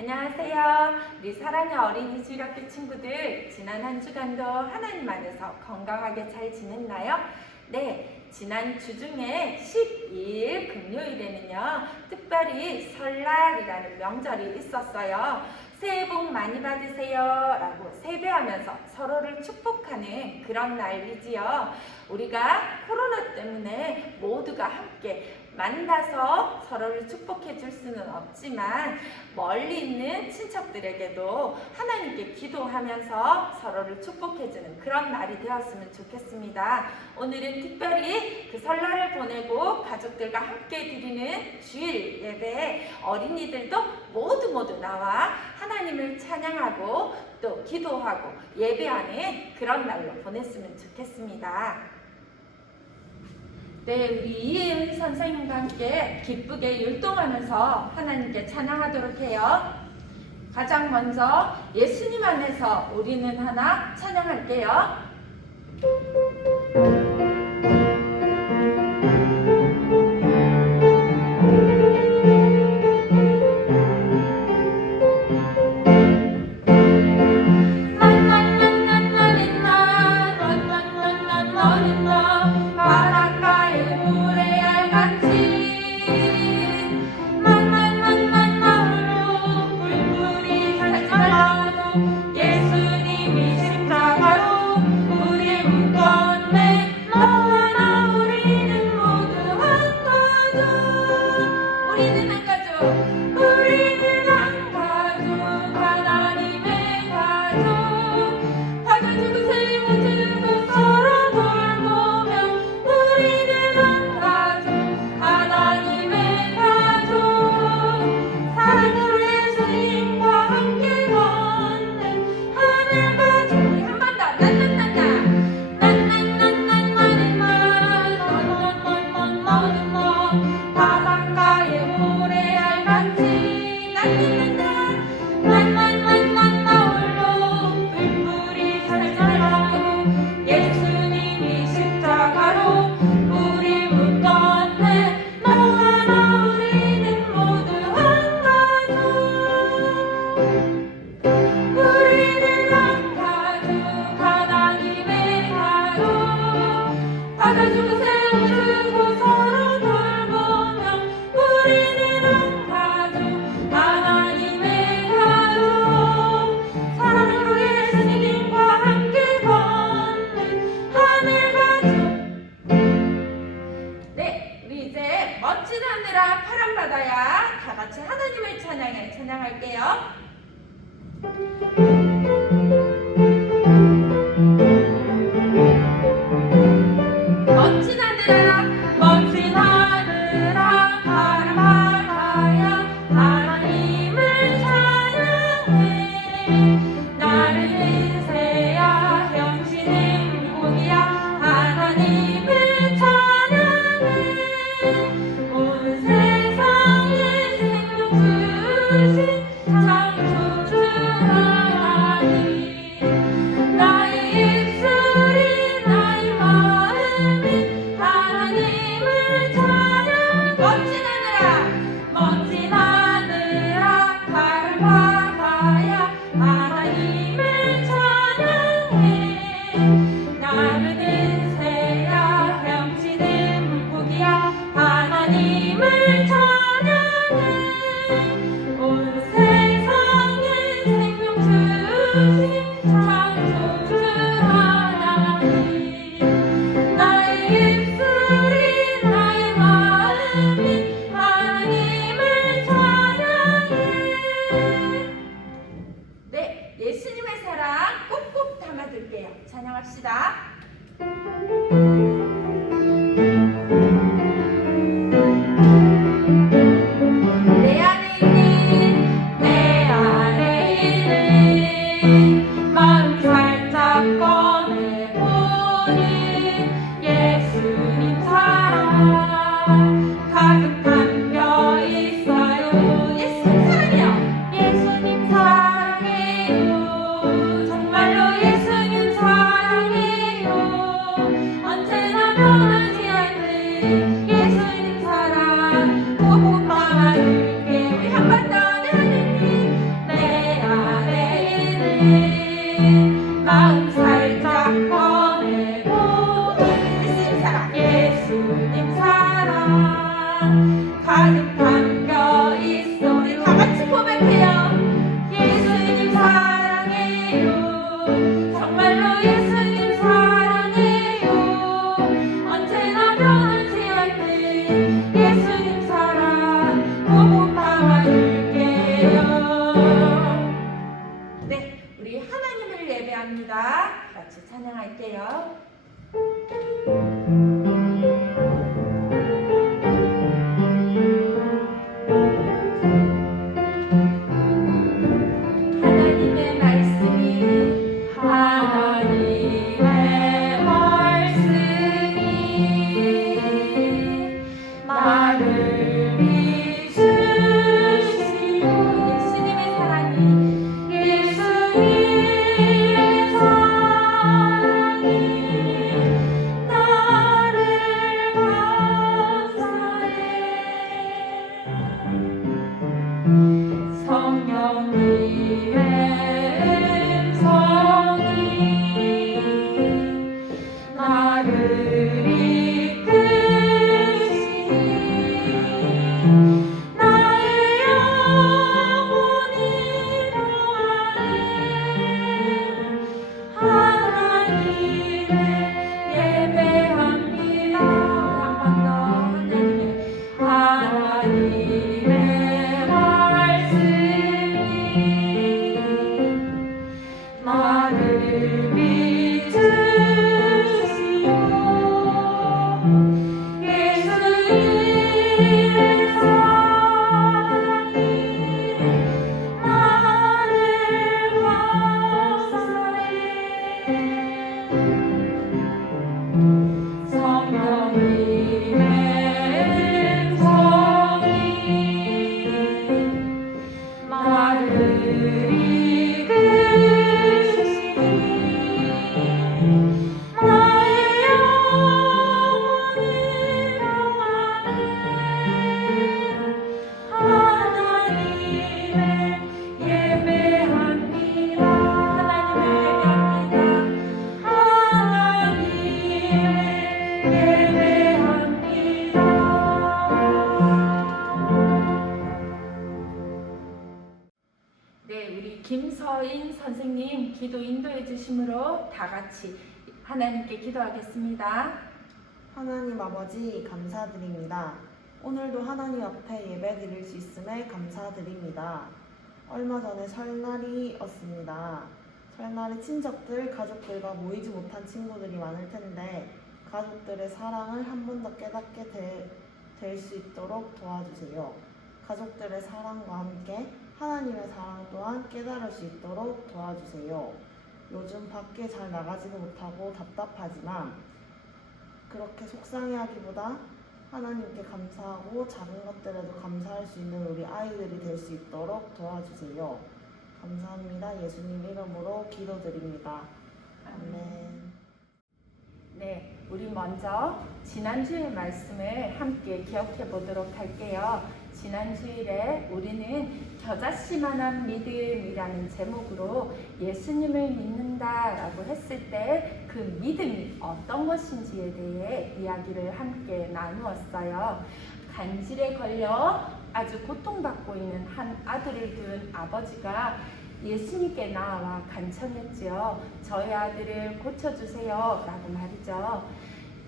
안녕하세요. 우리 사랑의 어린이 주일학교 친구들, 지난 한 주간도 하나님 안에서 건강하게 잘 지냈나요? 네, 지난 주 중에 12일 금요일에는요, 특별히 설날이라는 명절이 있었어요. 새해 복 많이 받으세요 라고 세배하면서 서로를 축복하는 그런 날이지요. 우리가 코로나 때문에 모두가 함께 만나서 서로를 축복해 줄 수는 없지만 멀리 있는 친척들에게도 하나님께 기도하면서 서로를 축복해 주는 그런 날이 되었으면 좋겠습니다. 오늘은 특별히 그 설날을 보내고 가족들과 함께 드리는 주일 예배에 어린이들도 모두 나와 하나님을 찬양하고 또 기도하고 예배하는 그런 날로 보냈으면 좋겠습니다. 네, 우리 이혜은 선생님과 함께 기쁘게 율동하면서 하나님께 찬양하도록 해요. 가장 먼저 예수님 안에서 우리는 하나 찬양할게요. 찬양할게요. 멋진 하늘아, 멋진 하늘아, 파란 바다야, 하나님을 찬양해. 나는 새야, 헤엄치는 고기야, 하나님을 찬양해. 온 세상에 생명 주신 창조주 하나님, 나의 입술이 나의 마음이 하나님을 찬양. 멋진 하늘아, 멋진 하늘아, 파란 바다야, 하나님을 찬양해. 나르는 새야, 헤엄치는 물고기야, 하나님을 찬양해. 온 세상에 생명 주신 창조주 하나님, 나의 입술이 나의 마음이 하나님을 찬양해. 네, 예수님의 사랑 꼭꼭 담아둘게요. 찬양합시다. 내 안에 있는 마음 살짝 꺼내보니 예수님 사랑 가득 담겨 있어요. 예수님 사랑해요. 예수님 사랑해요. 정말로 예수님 사랑해요. 언제나 변하지 않는 예수님 사랑 꼭꼭 담아줄게. 우리 한 번 더. 내 하느님 예수님 사랑 보고 담아줄게요. 네, 우리 하나님을 예배합니다. 같이 찬양할게요. 하나님의 말씀이 나를 비추시고 예수님의 사랑이 나를 감싸네. 성령님의 음성이 나를 나의 영혼이 평안해. 하나님을 예배합니다. 한 번 더 하나님의 말씀이 나를 비추시고 김서인 선생님 기도 인도해 주심으로 다 같이 하나님께 기도하겠습니다. 하나님 아버지 감사드립니다. 오늘도 하나님 앞에 예배 드릴 수 있음에 감사드립니다. 얼마 전에 설날이었습니다. 설날에 친척들, 가족들과 모이지 못한 친구들이 많을 텐데 가족들의 사랑을 한 번 더 깨닫게 될 수 있도록 도와주세요. 가족들의 사랑과 함께 하나님의 사랑 또한 깨달을 수 있도록 도와주세요. 요즘 밖에 잘 나가지도 못하고 답답하지만 그렇게 속상해하기보다 하나님께 감사하고 작은 것들에도 감사할 수 있는 우리 아이들이 될 수 있도록 도와주세요. 감사합니다. 예수님 이름으로 기도드립니다. 아멘. 네, 우리 먼저 지난주의 말씀을 함께 기억해 보도록 할게요. 지난 주일에 우리는 겨자씨만한 믿음이라는 제목으로 예수님을 믿는다라고 했을 때 그 믿음이 어떤 것인지에 대해 이야기를 함께 나누었어요. 간질에 걸려 아주 고통받고 있는 한 아들을 둔 아버지가 예수님께 나와 간청했지요. 저희 아들을 고쳐주세요 라고 말이죠.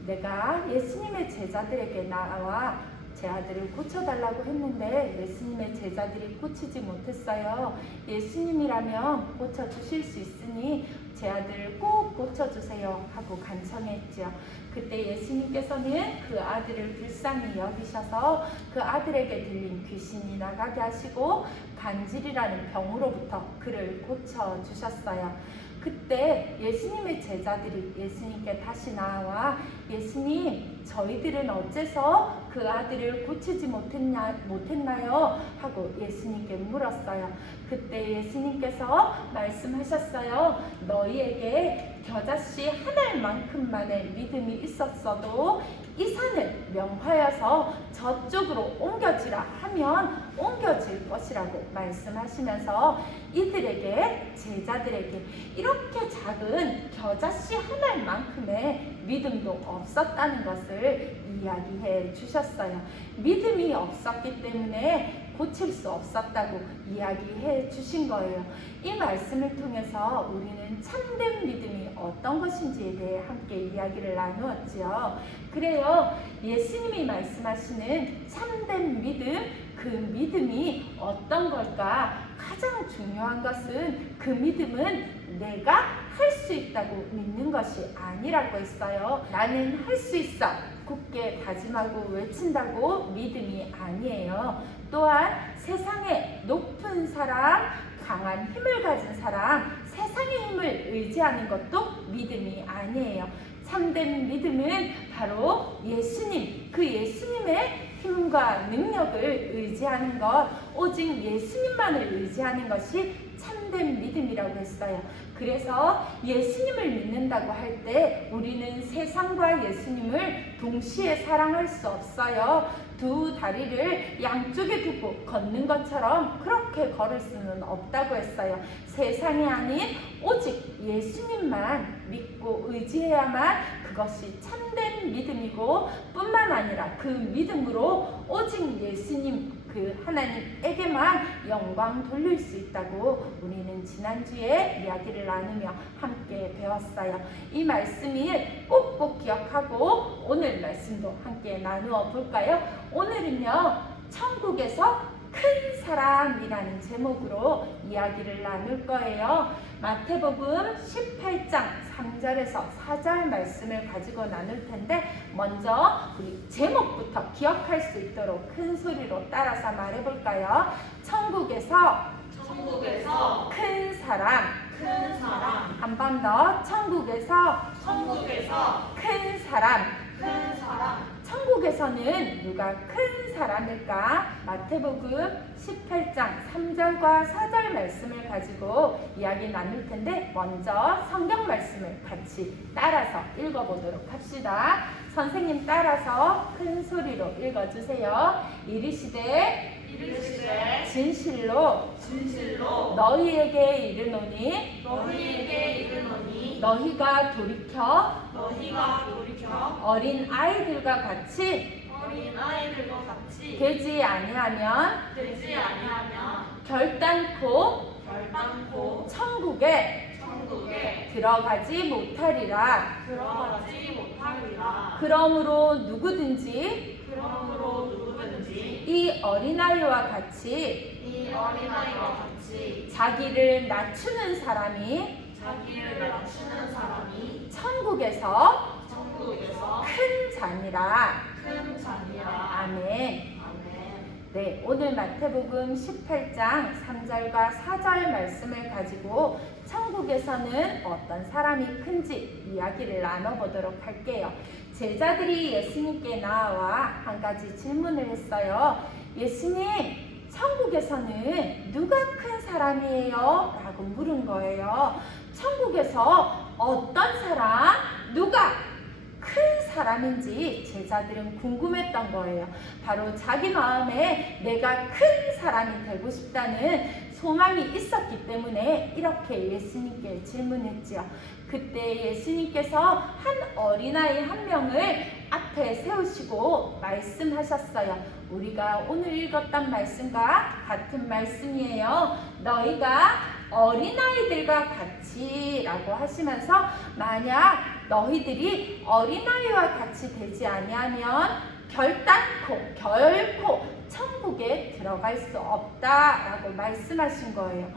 내가 예수님의 제자들에게 나와 제 아들을 고쳐달라고 했는데 예수님의 제자들이 고치지 못했어요. 예수님이라면 고쳐주실 수 있으니 제 아들을 꼭 고쳐주세요 하고 간청했죠. 그때 예수님께서는 그 아들을 불쌍히 여기셔서 그 아들에게 들린 귀신이 나가게 하시고 간질이라는 병으로부터 그를 고쳐주셨어요. 그때 예수님의 제자들이 예수님께 다시 나와 예수님, 저희들은 어째서 그 아들을 고치지 못했나요? 하고 예수님께 물었어요. 그때 예수님께서 말씀하셨어요. 너희에게 겨자씨 한 알만큼만의 믿음이 있었어도 이 산을 명하여서 저쪽으로 옮겨지라 하면 옮겨질 것이라고 말씀하시면서 이들에게, 제자들에게 이렇게 작은 겨자씨 한 알만큼의 믿음도 없었다는 것을 이야기해 주셨어요. 믿음이 없었기 때문에 고칠 수 없었다고 이야기해 주신 거예요. 이 말씀을 통해서 우리는 참된 믿음이 어떤 것인지에 대해 함께 이야기를 나누었죠. 그래요. 예수님이 말씀하시는 참된 믿음, 그 믿음이 어떤 걸까? 가장 중요한 것은 그 믿음은 내가 할 수 있다고 믿는 것이 아니라고 했어요. 나는 할 수 있어 굳게 다짐하고 외친다고 믿음이 아니에요. 또한 세상에 높은 사람, 강한 힘을 가진 사람, 세상의 힘을 의지하는 것도 믿음이 아니에요. 참된 믿음은 바로 예수님, 그 예수님의 힘과 능력을 의지하는 것, 오직 예수님만을 의지하는 것이 참된 믿음이라고 했어요. 그래서 예수님을 믿는다고 할 때 우리는 세상과 예수님을 동시에 사랑할 수 없어요. 두 다리를 양쪽에 두고 걷는 것처럼 그렇게 걸을 수는 없다고 했어요. 세상이 아닌 오직 예수님만 믿고 의지해야만 그것이 참된 믿음이고, 뿐만 아니라 그 믿음으로 오직 예수님, 그 하나님에게만 영광 돌릴 수 있다고 우리는 지난주에 이야기를 나누며 함께 배웠어요. 이 말씀을 꼭꼭 기억하고 오늘 말씀도 함께 나누어 볼까요? 오늘은요, 천국에서 큰 사람이라는 제목으로 이야기를 나눌 거예요. 마태복음 18장 3절에서 4절 말씀을 가지고 나눌 텐데, 먼저 우리 제목부터 기억할 수 있도록 큰 소리로 따라서 말해볼까요? 천국에서 큰 사람. 한 번 더. 천국에서 큰 사람. 천국에서는 누가 큰 사람일까? 마태복음 18장 3절과 4절 말씀을 가지고 이야기 나눌 텐데, 먼저 성경 말씀을 같이 따라서 읽어보도록 합시다. 선생님 따라서 큰 소리로 읽어주세요. 이르시되 진실로 너희에게 이르노니 너희가 돌이켜 어린 아이들과 같이 되지 아니하면 결단코 천국에 들어가지 못하리라. 그러므로 누구든지 이 어린아이와 같이 자기를 낮추는 사람이 천국에서 큰 자니라. 아멘. 네, 오늘 마태복음 18장 3절과 4절 말씀을 가지고 천국에서는 어떤 사람이 큰지 이야기를 나눠보도록 할게요. 제자들이 예수님께 나와 한 가지 질문을 했어요. 예수님, 천국에서는 누가 큰 사람이에요? 라고 물은 거예요. 천국에서 어떤 사람, 누가 큰 사람인지 제자들은 궁금했던 거예요. 바로 자기 마음에 내가 큰 사람이 되고 싶다는 소망이 있었기 때문에 이렇게 예수님께 질문했지요. 그때 예수님께서 한 어린아이 한 명을 앞에 세우시고 말씀하셨어요. 우리가 오늘 읽었던 말씀과 같은 말씀이에요. 너희가 어린아이들과 같이 라고 하시면서, 만약 너희들이 어린아이와 같이 되지 아니하면 결코 천국에 들어갈 수 없다라고 말씀하신 거예요.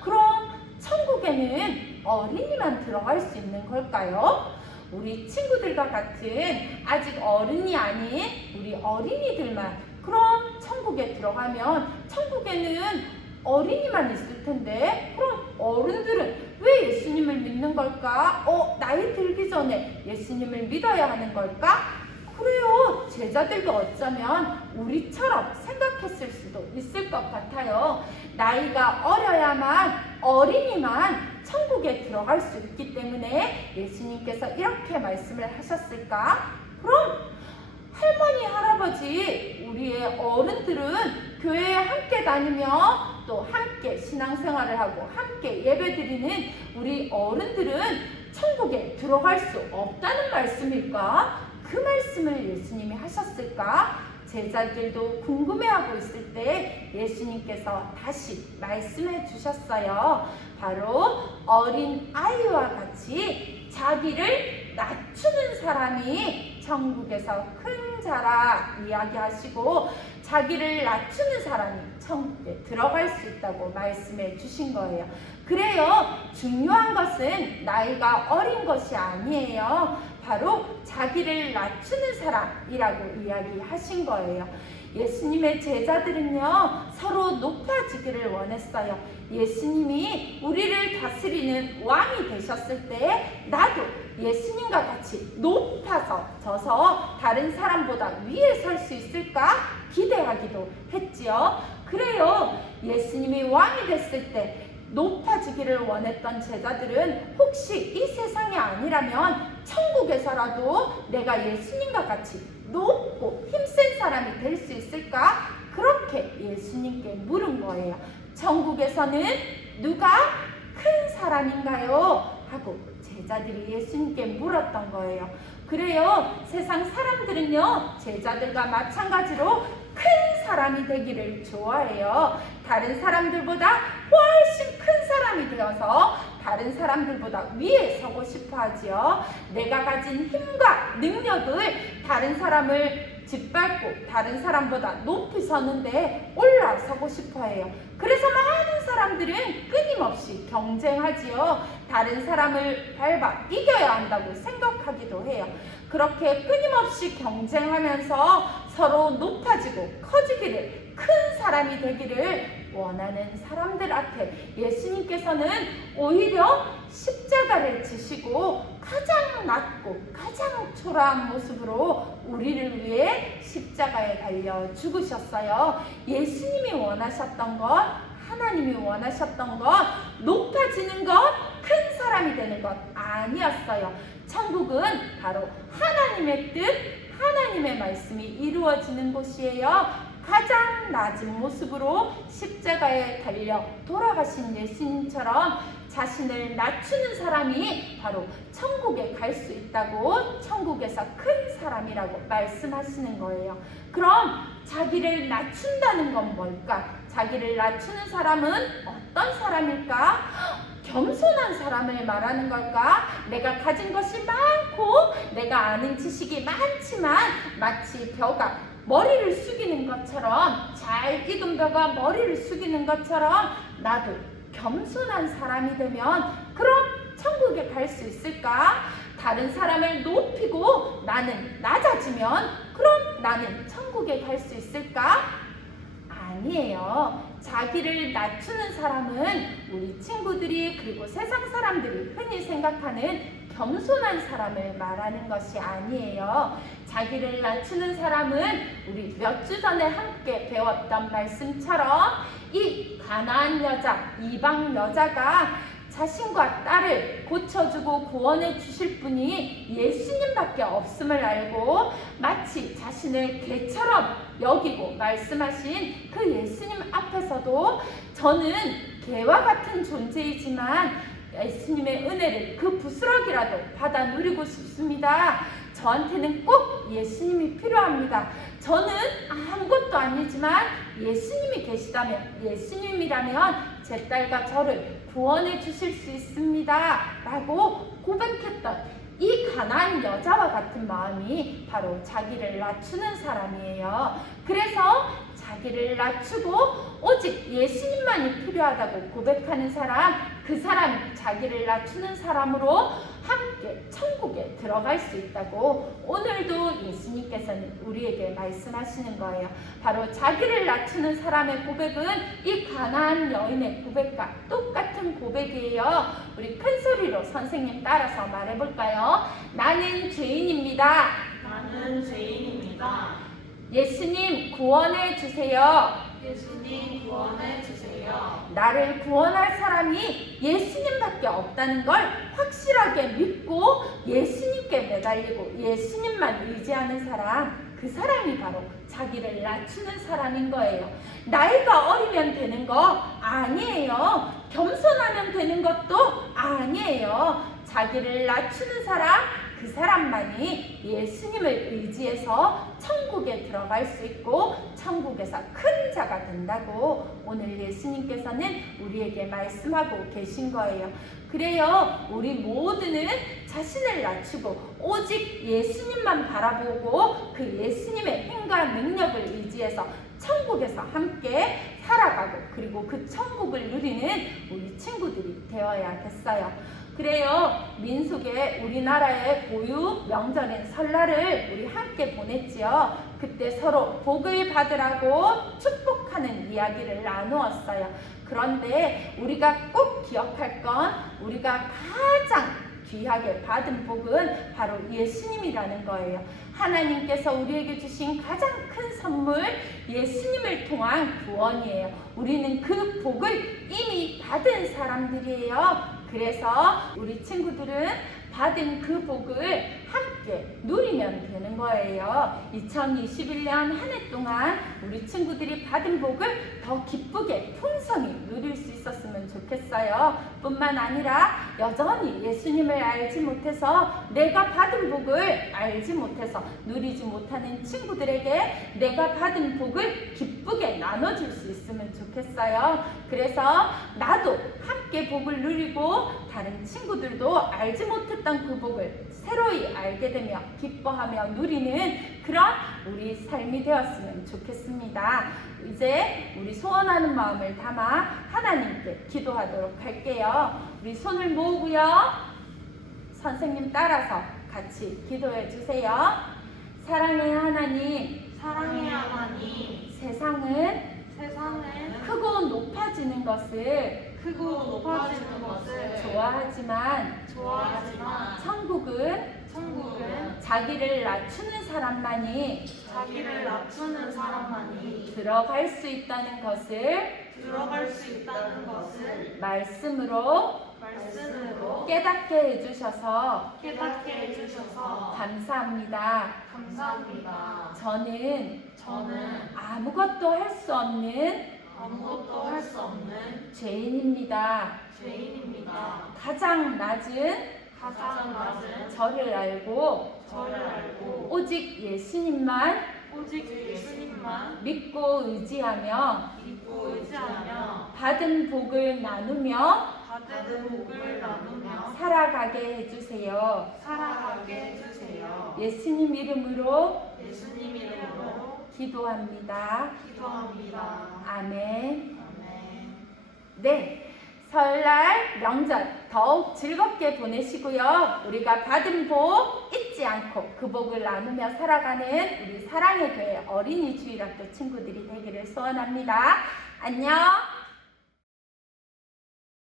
그럼 천국에는 어린이만 들어갈 수 있는 걸까요? 우리 친구들과 같은 아직 어른이 아닌 우리 어린이들만 그럼 천국에 들어가면 천국에는 어린이만 있을 텐데, 그럼 어른들은 왜 예수님을 믿는 걸까? 나이 들기 전에 예수님을 믿어야 하는 걸까? 그래요. 제자들도 어쩌면 우리처럼 생각했을 수도 있을 것 같아요. 나이가 어려야만 어린이만 천국에 들어갈 수 있기 때문에 예수님께서 이렇게 말씀을 하셨을까? 그럼 할머니, 할아버지, 우리의 어른들은 교회에 함께 다니며 또 함께 신앙생활을 하고 함께 예배드리는 우리 어른들은 천국에 들어갈 수 없다는 말씀일까? 그 말씀을 예수님이 하셨을까? 제자들도 궁금해하고 있을 때 예수님께서 다시 말씀해 주셨어요. 바로 어린 아이와 같이 자기를 낮추는 사람이 천국에서 큰 자라 이야기하시고, 자기를 낮추는 사람이 천국에 들어갈 수 있다고 말씀해 주신 거예요. 그래요, 중요한 것은 나이가 어린 것이 아니에요. 바로 자기를 낮추는 사람이라고 이야기하신 거예요. 예수님의 제자들은요, 서로 높아지기를 원했어요. 예수님이 우리를 다스리는 왕이 되셨을 때 나도 예수님과 같이 높아서 져서 다른 사람보다 위에 설 수 있을까 기대하기도 했지요. 그래요, 예수님이 왕이 됐을 때 높아지기를 원했던 제자들은 혹시 이 세상이 아니라면 천국에서라도 내가 예수님과 같이 높고 힘센 사람이 될 수 있을까? 그렇게 예수님께 물은 거예요. 천국에서는 누가 큰 사람인가요? 하고 제자들이 예수님께 물었던 거예요. 그래요, 세상 사람들은요, 제자들과 마찬가지로 큰 사람이 되기를 좋아해요. 다른 사람들보다 훨씬 큰 사람이 되어서 다른 사람들보다 위에 서고 싶어 하지요. 내가 가진 힘과 능력을 다른 사람을 짓밟고 다른 사람보다 높이 서는데 올라서고 싶어 해요. 그래서 많은 사람들은 끊임없이 경쟁하지요. 다른 사람을 밟아 이겨야 한다고 생각하기도 해요. 그렇게 끊임없이 경쟁하면서 서로 높아지고 커지기를, 큰 사람이 되기를 원하는 사람들 앞에 예수님께서는 오히려 십자가를 지시고 가장 낮고 가장 초라한 모습으로 우리를 위해 십자가에 달려 죽으셨어요. 예수님이 원하셨던 것, 하나님이 원하셨던 것, 높아지는 것, 큰 사람이 되는 것 아니었어요. 천국은 바로 하나님의 뜻, 하나님의 말씀이 이루어지는 곳이에요. 가장 낮은 모습으로 십자가에 달려 돌아가신 예수님처럼 자신을 낮추는 사람이 바로 천국에 갈 수 있다고, 천국에서 큰 사람이라고 말씀하시는 거예요. 그럼 자기를 낮춘다는 건 뭘까? 자기를 낮추는 사람은 어떤 사람일까? 겸손한 사람을 말하는 걸까? 내가 가진 것이 많고 내가 아는 지식이 많지만 마치 벼가 머리를 숙이는 것처럼, 잘 익은 벼가 머리를 숙이는 것처럼 나도 겸손한 사람이 되면 그럼 천국에 갈 수 있을까? 다른 사람을 높이고 나는 낮아지면 그럼 나는 천국에 갈 수 있을까? 아니에요. 자기를 낮추는 사람은 우리 친구들이, 그리고 세상 사람들이 흔히 생각하는 겸손한 사람을 말하는 것이 아니에요. 자기를 낮추는 사람은 우리 몇 주 전에 함께 배웠던 말씀처럼 이 가나안 여자, 이방 여자가 자신과 딸을 고쳐주고 구원해 주실 분이 예수님밖에 없음을 알고 마치 자신을 개처럼 여기고 말씀하신 그 예수님 앞에서도 저는 개와 같은 존재이지만 예수님의 은혜를 그 부스러기라도 받아 누리고 싶습니다. 저한테는 꼭 예수님이 필요합니다. 저는 아무것도 아니지만 예수님이 계시다면, 예수님이라면 제 딸과 저를 구원해 주실 수 있습니다 라고 고백했던 이 가난한 여자와 같은 마음이 바로 자기를 낮추는 사람이에요. 그래서 자기를 낮추고 오직 예수님만이 필요하다고 고백하는 사람, 그 사람이 자기를 낮추는 사람으로 함께 천국에 들어갈 수 있다고 오늘도 예수님께서는 우리에게 말씀하시는 거예요. 바로 자기를 낮추는 사람의 고백은 이 가나안 여인의 고백과 똑같은 고백이에요. 우리 큰 소리로 선생님 따라서 말해볼까요? 나는 죄인입니다. 나는 죄인입니다. 예수님 구원해 주세요. 예수님 구원해 주세요. 나를 구원할 사람이 예수님밖에 없다는 걸 확실하게 믿고 예수님께 매달리고 예수님만 의지하는 사람, 그 사람이 바로 자기를 낮추는 사람인 거예요. 나이가 어리면 되는 거 아니에요. 겸손하면 되는 것도 아니에요. 자기를 낮추는 사람, 그 그 사람만이 예수님을 의지해서 천국에 들어갈 수 있고 천국에서 큰 자가 된다고 오늘 예수님께서는 우리에게 말씀하고 계신 거예요. 그래요, 우리 모두는 자신을 낮추고 오직 예수님만 바라보고 그 예수님의 힘과 능력을 의지해서 천국에서 함께 살아가고 그리고 그 천국을 누리는 우리 친구들이 되어야겠어요. 그래요, 민속의 우리나라의 고유 명절인 설날을 우리 함께 보냈지요. 그때 서로 복을 받으라고 축복하는 이야기를 나누었어요. 그런데 우리가 꼭 기억할 건 우리가 가장 귀하게 받은 복은 바로 예수님이라는 거예요. 하나님께서 우리에게 주신 가장 큰 선물 예수님을 통한 구원이에요. 우리는 그 복을 이미 받은 사람들이에요. 그래서 우리 친구들은 받은 그 복을 함께 누리면 되는 거예요. 2021년 한 해 동안 우리 친구들이 받은 복을 더 기쁘게 풍성히 누릴 수 있었으면 좋겠어요. 뿐만 아니라 여전히 예수님을 알지 못해서 내가 받은 복을 알지 못해서 누리지 못하는 친구들에게 내가 받은 복을 기쁘게 나눠줄 수 있으면 좋겠어요. 그래서 나도 함께 복을 누리고 다른 친구들도 알지 못했던 그 복을 새로이 알게 되며 기뻐하며 누리는 그런 우리 삶이 되었으면 좋겠습니다. 이제 우리 소원하는 마음을 담아 하나님께 기도하도록 할게요. 우리 손을 모으고요. 선생님 따라서 같이 기도해 주세요. 사랑의 하나님, 사랑의 하나님, 세상은 세상은 크고 높아지는 것을 크고 높아지는 것을 좋아하지만 좋아하지만 천국은 자기를 낮추는 사람만이 자기를 낮추는 사람만이 들어갈 수 있다는 것을 들어갈 수 있다는 것을 말씀으로 깨닫게 해주셔서 깨닫게 해주셔서 감사합니다. 감사합니다. 저는 저는 아무것도 할 수 없는 아무것도 할 수 없는 죄인입니다. 죄인입니다. 가장 낮은 가장 낮은 저를 알고 저를 알고 오직 예수님만 오직 예수님만 믿고 의지하며 믿고 의지하며 받은 복을 나누며 받은 복을 나누며 살아가게 해주세요. 살아가게 해주세요. 예수님 이름으로 예수님 이름으로 기도합니다. 기도합니다. 아멘. 아멘. 네, 설날 명절 더욱 즐겁게 보내시고요. 우리가 받은 복 잊지 않고 그 복을 나누며 살아가는 우리 사랑의 교회 어린이 주일학교 친구들이 되기를 소원합니다. 안녕.